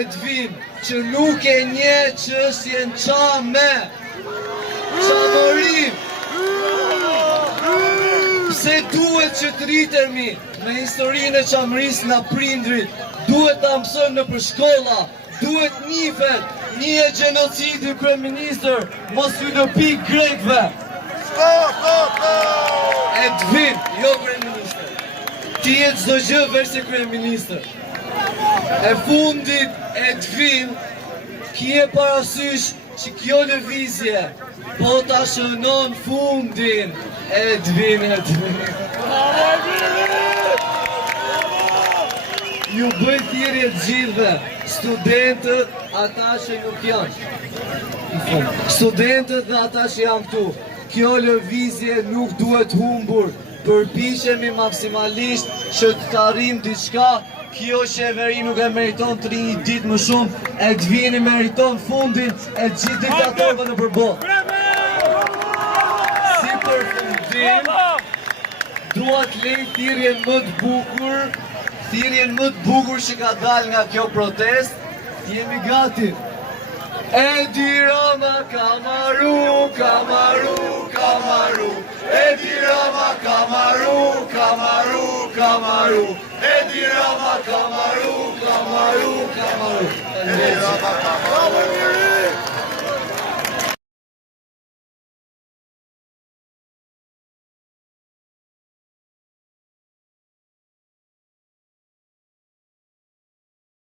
Edvin, që nuk e nje çështjen qa me qamorim. Pse duhet që të rritemi me historinë e qamërisë nga prindrit, duhet ta mësojmë në për shkolla, duhet nifet një e gjenocidi kryeministër, mos ju do pik grekve. Edvin, jo kryeministër. Ti e çdo gjë veç se kryeministër. E fundit, Edvin, kje parasysh që kjo lëvizje po ta shënon fundin. Edvin. Ju bëj thirrje të gjithëve, studentët, ata që nuk janë. Studentët dhe ata që janë këtu. Kjo lëvizje nuk duhet humbur. Përpiqemi maksimalisht që të arrijmë diçka. Kjo qeveri nuk e meriton të rinj një ditë më shumë, Edvini meriton fundin e gjithë diktatorëve në përbot. Si përfundim, dua të lej thirrjen më të bukur që ka dalë nga kjo protest. Jemi gati. Edi Rama Kamaru, Kamaru, Kamaru. Edi Rama Kamaru, Kamaru, Kamaru. Edi Rama Kamaru, Kamaru, Kamaru. Edi Rama Kamaru.